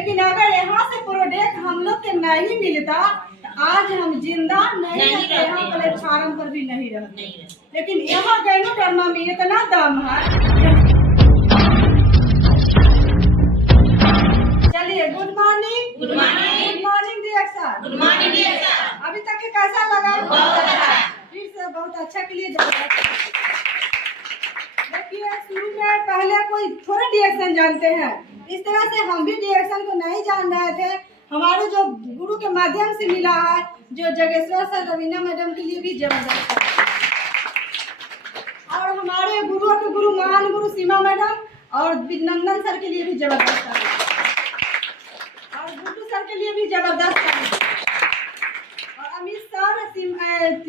लेकिन अगर यहाँ से प्रोडक्ट हम लोग के नहीं मिलता तो आज हम जिंदा नहीं रहते, यहाँ प्लेटफार्म पर भी नहीं रहते। लेकिन यहाँ गैनोडर्मा में इतना दम है। चलिए, good morning. Good morning. Good morning dear. Good morning dear. अभी तक के कैसा लगा? बहुत अच्छा। फिर से बहुत अच्छा के लिए देखिए, शुरू में पहले कोई थोड़ा डिरेक्शन जानते हैं, इस तरह से हम भी डिरेक्शन को नहीं जान रहे थे। हमारे जो गुरु के माध्यम से मिला है, जो जगेश्वर सर, रवीना मैडम के लिए भी जबरदस्त है। और हमारे गुरुओं के गुरु, महान गुरु सीमा मैडम और विनंदन सर के लिए भी जबरदस्त है, और गुड्डू सर के लिए भी जबरदस्त है, और अमित सर,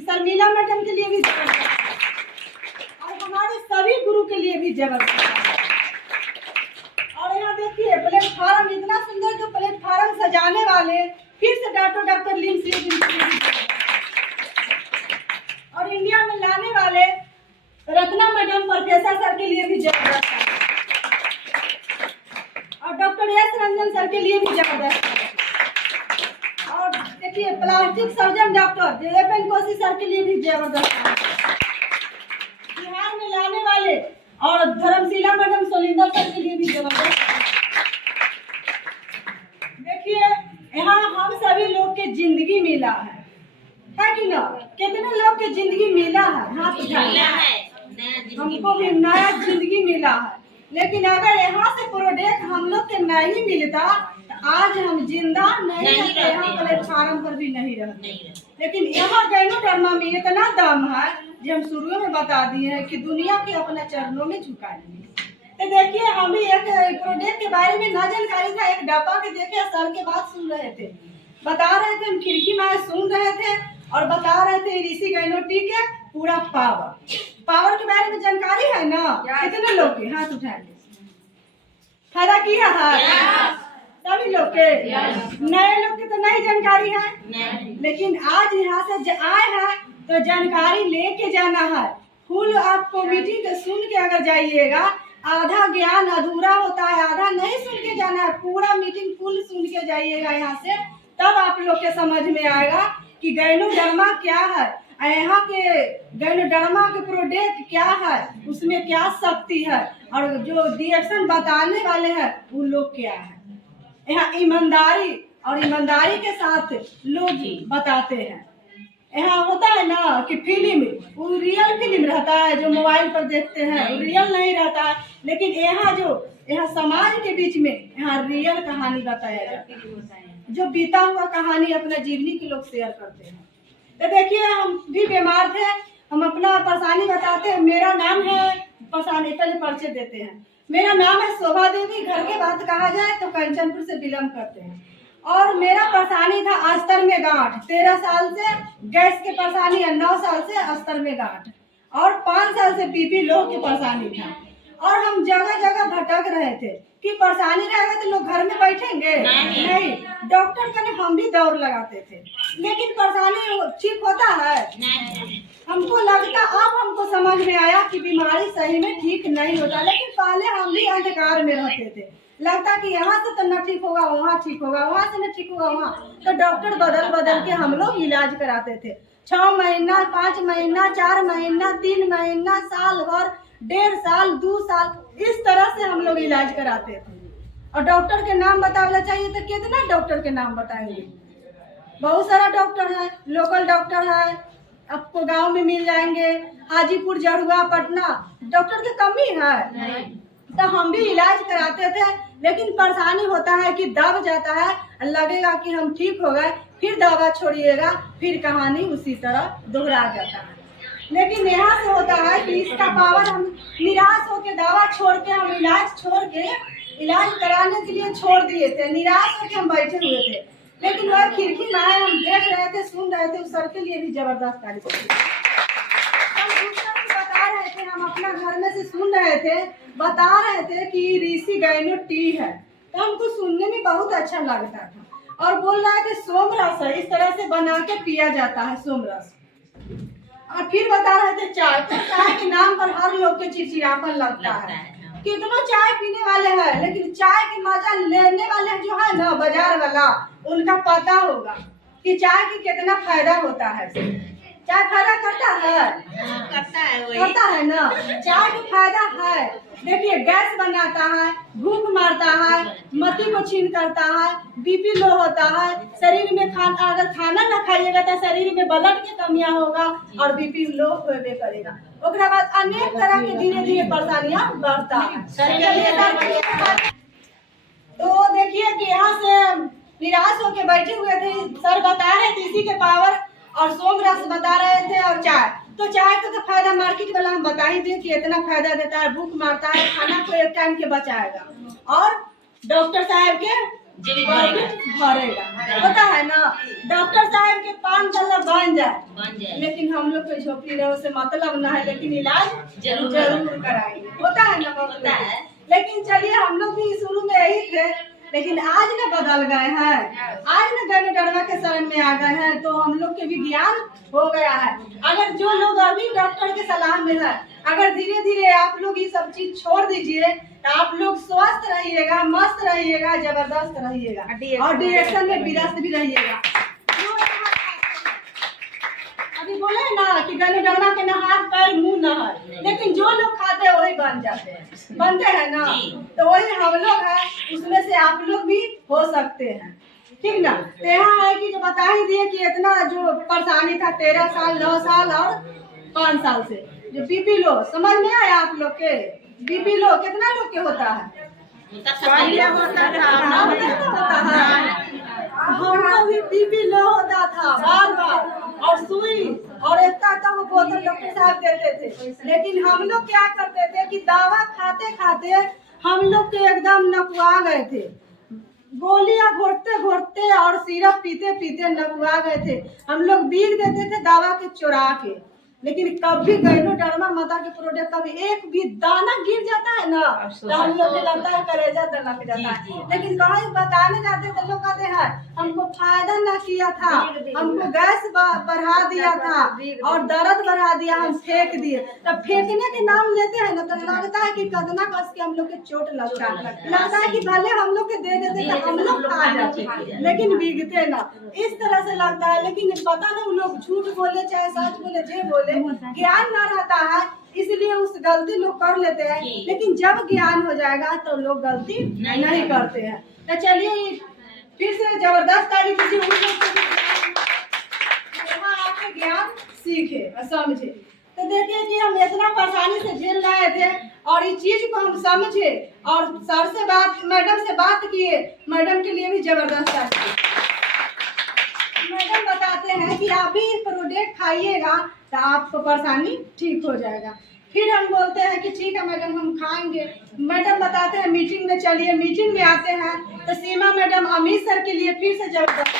शर्मिला मैडम के लिए भी जबरदस्त है, और हमारे सभी गुरु के लिए भी जबरदस्त है। और यहाँ देखिए प्लेटफार्म इतना सुंदर, जो प्लेटफार्म सजाने वाले फिर से डॉक्टर लिम सिंह, और इंडिया में लाने वाले रत्ना मैडम, प्रोफेसर सर के लिए भी जबरदस्त है, और डॉक्टर एस रंजन सर के लिए भी जबरदस्त है। और देखिए plastic surgeon doctor JFN Kosi sir के लिए भी जबरदस्त है। बिहार में लाने वाले और धर्मशिला मैडम सोलिंदर सर के लिए भी जबरदस्त है। देखिए यहाँ हम सभी लोग के जिंदगी मिला है कि ना? कितने लोग के जिंदगी मिला है? हाथ उठाइए। हमको भी नया जिंदगी मिला है। लेकिन अगर यहाँ से प्रोडक्ट हम लोग के नहीं मिलता तो आज हम जिंदा नहीं रहते, यहाँ प्लेटफार्म पर भी नहीं रहते। लेकिन यहाँ गैनोडर्मा में इतना दम है, जो हम शुरू में बता दिए हैं कि दुनिया के अपने चरणों में झुका लिए। तो देखिए, हम भी एक प्रोडक्ट के बारे में ना जानकारी था, एक डब्बा के देखे सर के बात सुन रहे थे, बता रहे थे, हम खिड़की में सुन रहे थे और बता रहे थे ऋषि गैनोटी के पूरा पावर के बारे में जानकारी है ना? कितने लोग के हाथ उठा के फायदा किया है? सभी लोग के। नए लोग के तो नहीं जानकारी है, लेकिन आज यहाँ से आए हैं तो जानकारी लेके जाना है। फुल आपको मीटिंग सुन के अगर जाइएगा, आधा ज्ञान अधूरा होता है, आधा नहीं सुन के जाना है, पूरा मीटिंग फुल सुन के जाइएगा यहाँ से, तब आप लोग के समझ में आएगा कि गैनोडर्मा क्या है, यहाँ के गैनोडर्मा के प्रोडक्ट क्या है, उसमें क्या शक्ति है, और जो डिरेक्शन बताने वाले हैं वो लोग क्या है। यहाँ ईमानदारी के साथ लोग बताते हैं। यहाँ होता है ना कि फिल्म, वो रियल फिल्म रहता है, जो मोबाइल पर देखते हैं वो रियल नहीं रहता है। लेकिन यहाँ समाज के बीच में यहाँ रियल कहानी बताया जाता है, जो बीता हुआ कहानी अपना जीवनी के लोग शेयर करते हैं। तो देखिए, हम भी बीमार थे, हम अपना परेशानी बताते हैं। मेरा नाम है, परेशानी पहले परिचय देते हैं। मेरा नाम है शोभा देवी। घर के बात कहा जाए तो कंचनपुर से बिलोंग करते हैं। और मेरा परेशानी था अस्तर में गांठ, 13 साल से गैस की परेशानी है, 9 साल से अस्तर में गांठ, और 5 साल से BP लो की परेशानी था। और हम जगह जगह भटक रहे थे कि परेशानी रहेगा तो लोग घर में बैठेंगे नहीं। डॉक्टर का हम भी दौड़ लगाते थे, लेकिन परेशानी ठीक होता है? हमको लगता, अब हमको समझ में आया कि बीमारी सही में ठीक नहीं होता। लेकिन पहले हम भी अंधकार में रहते थे, लगता कि यहाँ से तो न ठीक होगा, वहाँ ठीक होगा, वहाँ से न ठीक होगा, वहाँ। तो डॉक्टर बदल के हम लोग इलाज कराते थे। 6 महीना, 5 महीना, 4 महीना, 3 महीना, साल भर, 1.5 साल, 2 साल, इस तरह से हम लोग इलाज कराते थे। और डॉक्टर के नाम बताना चाहिए तो कितना डॉक्टर के नाम बताएंगे? बहुत सारा डॉक्टर है, लोकल डॉक्टर है, आपको गांव में मिल जाएंगे, हाजीपुर, जड़ुआ, पटना, डॉक्टर की कमी है। तो हम भी इलाज कराते थे, लेकिन परेशानी होता है कि दब जाता है, लगेगा कि हम ठीक हो गए, फिर दवा छोड़िएगा, फिर कहानी उसी तरह दोहरा जाता है। लेकिन यहाँ से होता है कि इसका पावर, हम निराश होकर दवा छोड़ के, हम इलाज कराने के लिए छोड़ दिए थे, निराश होकर हम बैठे हुए थे। लेकिन वह खिड़की में आए, हम देख रहे थे, सुन रहे थे, उस सर के लिए भी जबरदस्त कार्यक्रम बता रहे थे। हम अपना घर में से सुन रहे थे, बता रहे थे कि ऋषि गैनोटी है, तो हमको सुनने में बहुत अच्छा लगता था। और बोल रहे थे सोमरस है, इस तरह से बना के पिया जाता है सोमरस। और फिर बता रहे थे चाय के नाम पर हर लोग के चिड़चिड़ापन लगता है, कितनों चाय पीने वाले हैं, लेकिन चाय की मजा लेने वाले जो है ना बाजार वाला, उनका पता होगा कि चाय की कितना फायदा होता है। चाय फायदा करता है, करता है ना। चाय का फायदा है, देखिए गैस बनाता है, भूख मारता है, मती को छीन करता है, बीपी लो होता है, शरीर में खाना अगर खाना ना खाइएगा तो शरीर में ब्लड की कमियां होगा और बीपी लो होबे करेगा। उसके बाद अनेक तरह के धीरे धीरे परेशानियां बढ़ता है। तो देखिए कि यहाँ से निराश होके बैठे हुए थे, सर बता रहे थे इसी के पावर और सोम रस बता रहे थे और चाय। तो चाय का तो फायदा मार्केट वाला हम बता ही दे कि इतना फायदा देता है, भूख मारता है, खाना को एक टाइम के बचाएगा और डॉक्टर साहब के भरेगा, पता है ना। डॉक्टर साहब के 5 डॉलर बन जाए, लेकिन हम लोग को झोपड़ी रहो से मतलब ना है, लेकिन इलाज जरूर कराएंगे, होता है ना, होता है। लेकिन चलिए हम लोग भी शुरू में यही थे, लेकिन आज ना बदल गए हैं, आज ना गैनोडर्मा के शरण में आ गए हैं, तो हम लोग के भी ज्ञान हो गया है। अगर जो लोग अभी डॉक्टर के सलाह में है, अगर धीरे धीरे आप लोग ये सब चीज छोड़ दीजिए तो आप लोग स्वस्थ रहिएगा, मस्त रहिएगा, जबरदस्त रहिएगा और डायरेक्शन में विरासत भी रहिएगा। अभी बोले ना कि गैनोडर्मा के ना हाथ पैर मुंह ना है, लेकिन जो लोग खाते हैं वही बन जाते हैं, बनते हैं ना। तो वही हम लोग हैं, उसमें से आप लोग भी हो सकते हैं, ठीक ना। तो यहाँ है कि जो बता ही दिए कि इतना जो परेशानी था 13 साल 9 साल और 5 साल से, जो बीपी लो समझ में आया आप लोग के। बीपी लो कितना लोग के होता है? हमको भी बीपी लो होता था बार बार, और सुई और इतना तो वो बोतल डॉक्टर साहब देते थे, लेकिन हम लोग क्या करते थे कि दवा खाते खाते हम लोग के एकदम नकुआ गए थे, गोलियां घोटते घोटते और सिरप पीते पीते नकुआ गए थे। हम लोग बीग देते थे दवा के चुरा के, लेकिन कभी गैनोडर्मा माता के प्रोडक्ट कभी एक भी दाना गिर जाता है ना तो हम लोग के लगता है कलेजा दलक जाता है। लेकिन कहीं बताने जाते तो लोग कहते हैं हमको फायदा ना किया था, हमको गैस बढ़ा दिया था और दर्द बढ़ा दिया, हम फेंक दिए। तब फेंकने के नाम लेते हैं ना तो लगता है कि कदना कस के हम लोग के चोट लगता है कि भले हम लोग के दे देते तो हम लोग खा जाते, लेकिन बिगते ना, इस तरह से लगता है। लेकिन पता नहीं लोग झूठ बोले चाहे सच बोले, जे बोले, ज्ञान ना रहता है इसलिए उस गलती लोग कर लेते हैं, लेकिन जब ज्ञान हो जाएगा तो लोग गलती नहीं करते हैं। तो चलिए फिर से जबरदस्त ताली किसी आपके ज्ञान सीखे और समझे। तो देखिए कि हम इतना परेशानी से झेल रहे थे और इस चीज को हम समझे और सर से बात, मैडम से बात किए, मैडम के लिए भी जबरदस्त मैडम बताते हैं कि आप भी प्रोडक्ट खाइएगा तो आपको परेशानी ठीक हो जाएगा। फिर हम बोलते हैं कि ठीक है मैडम हम खाएंगे। मैडम बताते हैं मीटिंग में चलिए, मीटिंग में आते हैं तो सीमा मैडम अमित सर के लिए फिर से जबरदस्त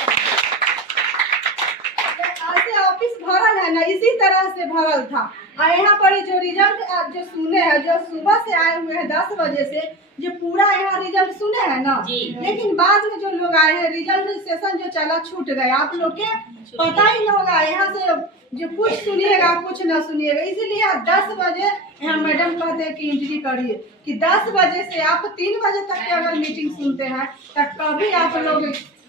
ऐसे ऑफिस भरल है ना, इसी तरह से भरल था। और यहाँ पर जो रिजल्ट जो सुने हैं, जो सुबह से आए हुए हैं 10 बजे से, जो पूरा यहाँ रिजल्ट सुने हैं ना, लेकिन बाद में जो लोग आए हैं रिजल्ट सेशन जो चला छूट गए, आप लोग के पता ही नहीं होगा। यहाँ से जो कुछ सुनिएगा कुछ ना सुनिएगा, इसीलिए 10 बजे यहाँ मैडम कहते हैं कि एंट्री करिए कि 10 बजे से आप 3 बजे तक के अगर मीटिंग सुनते हैं तो कभी आप लोग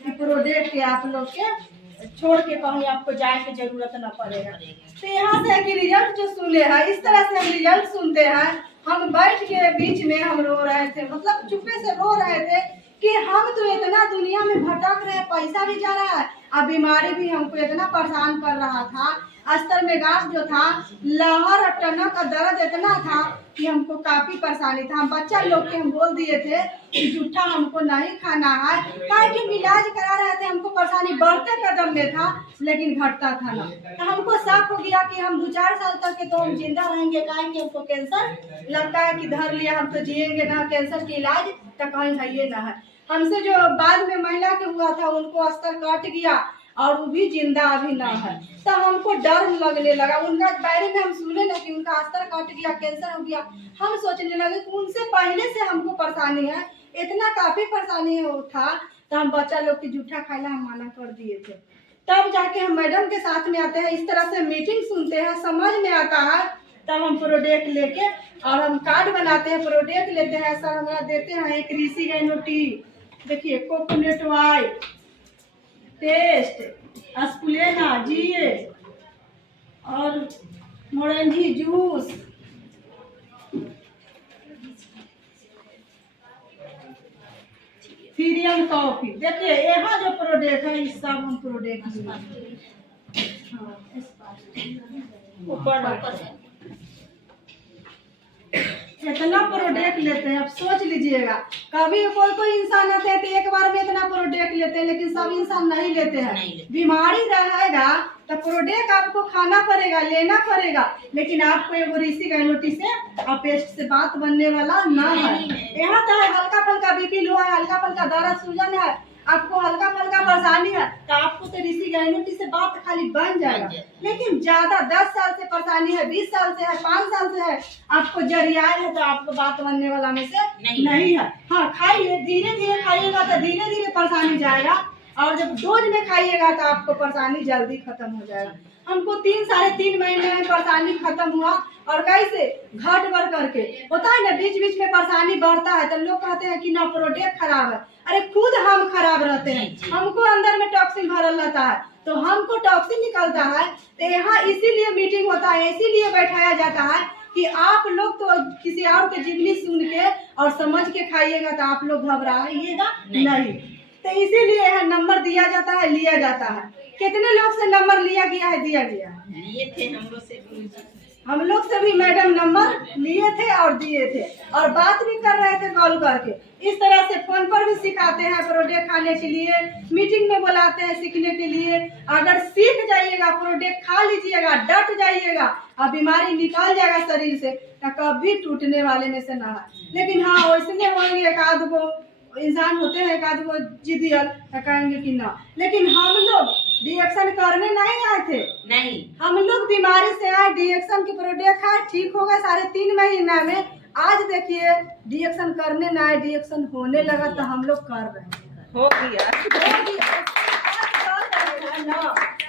प्रोडक्ट के आप लोग के छोड़ के कहीं आपको जाए की जरूरत न पड़ेगा। तो यहाँ से कि रिजल्ट जो सुने हैं, इस तरह से हम रिजल्ट सुनते हैं। हम बैठ के बीच में हम रो रहे थे, मतलब चुप्पे से रो रहे थे कि हम तो इतना दुनिया में भटक रहे, पैसा भी जा रहा है और बीमारी भी हमको इतना परेशान कर रहा था। अस्तर में गांठ जो था, लहर और टनक का दर्द इतना था कि हमको काफी परेशानी था। हम बच्चा लोग के हम बोल दिए थे कि जूठा हमको नहीं खाना है, काहे कि इलाज करा रहे थे, हमको परेशानी बढ़ते कदम में था लेकिन घटता था ना। तो हमको शक हो गया कि हम 2-4 साल तक के तो हम जिंदा रहेंगे, काहे कि हमको कैंसर लगता है कि धर लिया, हम तो जिएंगे ना, कैंसर के इलाज तो कहीं है ये ना है। हमसे जो बाद में महिला के हुआ था उनको अस्तर कट गया और वो भी जिंदा अभी ना है। तो हमको डर लगने लगा, उनका बारे में हम सुने ना कि उनका अस्तर कट गया, कैंसर हो गया। हम सोचने लगे कि उनसे पहले से हमको परेशानी है, इतना काफी परेशानी था। तो हम बच्चा लोग की जूठा खाना हम मना कर दिए थे। तब जाके हम मैडम के साथ में आते हैं, इस तरह से मीटिंग सुनते हैं, समझ में आता है तब हम प्रोडक्ट लेके और हम कार्ड बनाते हैं, प्रोडक्ट लेते हैं। सर हमारा देते हैं एक ऋषि गाइनोटी, देखिए कोकोनट वाइट टेस्ट, अस्पुलेना जीए और मोरंजी जूस, फीरियम कॉफी। देखिए यहाँ जो प्रोडक्ट है इस सब हम प्रोडक्ट इतना प्रोडक्ट लेते हैं। अब सोच लीजिएगा, कभी कोई इंसान आते हैं तो एक बार में इतना प्रोडक्ट लेते हैं, लेकिन सब इंसान नहीं लेते हैं। बीमारी रहेगा तो प्रोडक्ट आपको खाना पड़ेगा, लेना पड़ेगा, लेकिन आपको एगो ऋषि गाइनोटी से और पेस्ट से बात बनने वाला ना है। यहाँ तो है हल्का फुल्का बीपी लो है, हल्का फुल्का दर्द सूजन है, आपको हल्का फुल्का परेशानी है तो आपको तो ऋषि गाइनोटी से बात खाली बन जाएगा। लेकिन ज्यादा 10 साल से परेशानी है, 20 साल से है, 5 साल से है, आपको जरियार है तो आपको बात बनने वाला में से नहीं है। हाँ खाइए, धीरे धीरे खाइएगा तो धीरे धीरे परेशानी जाएगा, और जब डोज में खाइएगा तो आपको परेशानी जल्दी खत्म हो जाएगा। हमको 3-3.5 महीने में परेशानी खत्म हुआ। और कैसे घट बढ़ करके होता है ना, बीच बीच में परेशानी बढ़ता है तो लोग कहते हैं कि ना प्रोडक्ट खराब है। अरे खुद हम खराब रहते हैं, हमको अंदर में टॉक्सिन भरल रहता है, तो हमको टॉक्सिन निकलता है। तो यहाँ इसीलिए मीटिंग होता है, इसीलिए बैठाया जाता है कि आप लोग तो किसी और के जीवनी सुन के और समझ के खाइएगा तो आप लोग घबराइएगा नहीं। तो इसीलिए है नंबर दिया जाता है, लिया जाता है। कितने लोग से नंबर लिया गया है, दिया गया है? लिए थे हम लोग से भी मैडम नंबर लिए थे और दिए थे, और बात भी कर रहे थे कॉल करके। इस तरह से फोन पर भी सिखाते हैं प्रोडक्ट खाने के लिए, मीटिंग में बुलाते हैं सीखने के लिए। अगर सीख जाइएगा, प्रोडक्ट खा लीजिएगा, डट जाइएगा और बीमारी निकल जाएगा शरीर से, तो कभी टूटने वाले में से ना है। लेकिन हाँ वैसे होंगे एक आध गो इंसान होते हैं, एक आध गो जिदियल कहेंगे कि ना, लेकिन हम लोग रिएक्शन करने नहीं आए थे। नहीं, हम लोग बीमारी से आए, रिएक्शन की प्रोडक्ट खाए, ठीक हो गए 3.5 महीना में। आज देखिए रिएक्शन करने ना आए, रिएक्शन होने लगा तो हम लोग कर रहे हैं, हो गया।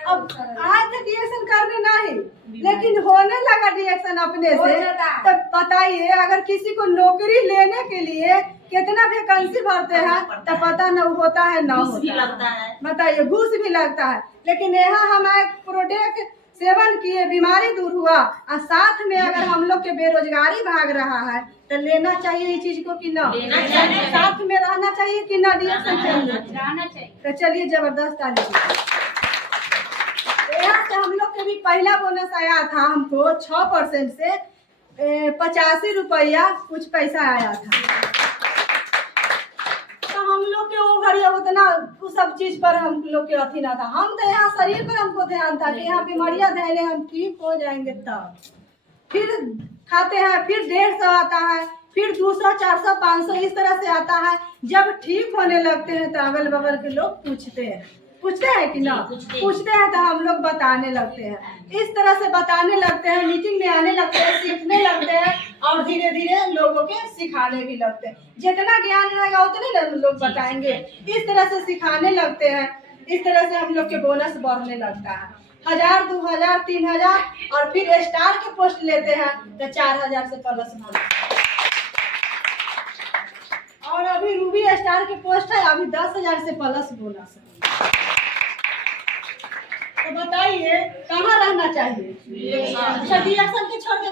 अब आज तक रिएक्शन करने नहीं, लेकिन होने लगा रिएक्शन अपने से। तो बताइए अगर किसी को नौकरी लेने के लिए कितना वैकेंसी भरते हैं तो पता न होता है, ना लगता है, बताइए घूस भी लगता है। लेकिन यहाँ हमारे प्रोडक्ट सेवन किए, बीमारी दूर हुआ, और साथ में अगर हम लोग के बेरोजगारी भाग रहा है तो लेना चाहिए इस चीज को कि ना, साथ में रहना चाहिए कि ना, रिएक्शन चाहिए। तो चलिए जबरदस्त ताली। यहाँ से हम लोग के भी पहला बोनस आया था, हमको 6% से 85 रुपया कुछ पैसा आया था। तो हम लोग के वो घड़ी उतना उस सब चीज पर हम लोग के अथी ना था। हम तो यहाँ शरीर पर हमको ध्यान था कि यहाँ बीमारियां धैले हम ठीक हो जाएंगे। तब फिर खाते हैं, फिर 150 आता है, फिर 200, 400, 500 इस तरह से आता है। जब ठीक होने लगते हैं तो अगल बगल के लोग पूछते हैं कि ना, पूछते हैं तो हम लोग बताने लगते हैं। इस तरह से बताने लगते हैं, मीटिंग में आने लगते हैं, सीखने लगते हैं, और धीरे धीरे लोगों के सिखाने भी लगते हैं। जितना ज्ञान रहेगा उतने लोग बताएंगे। इस तरह से सिखाने लगते हैं, इस तरह से हम लोग के बोनस बढ़ने लगता है। 1000, 2000, 3000, और फिर स्टार के पोस्ट लेते हैं तो 4000 से प्लस बोनस। और अभी रूबी स्टार के पोस्ट है, अभी 10,000 से प्लस बोनस है। तो बताइए कहाँ रहना चाहिए? अच्छा रिएक्शन के छोड़ के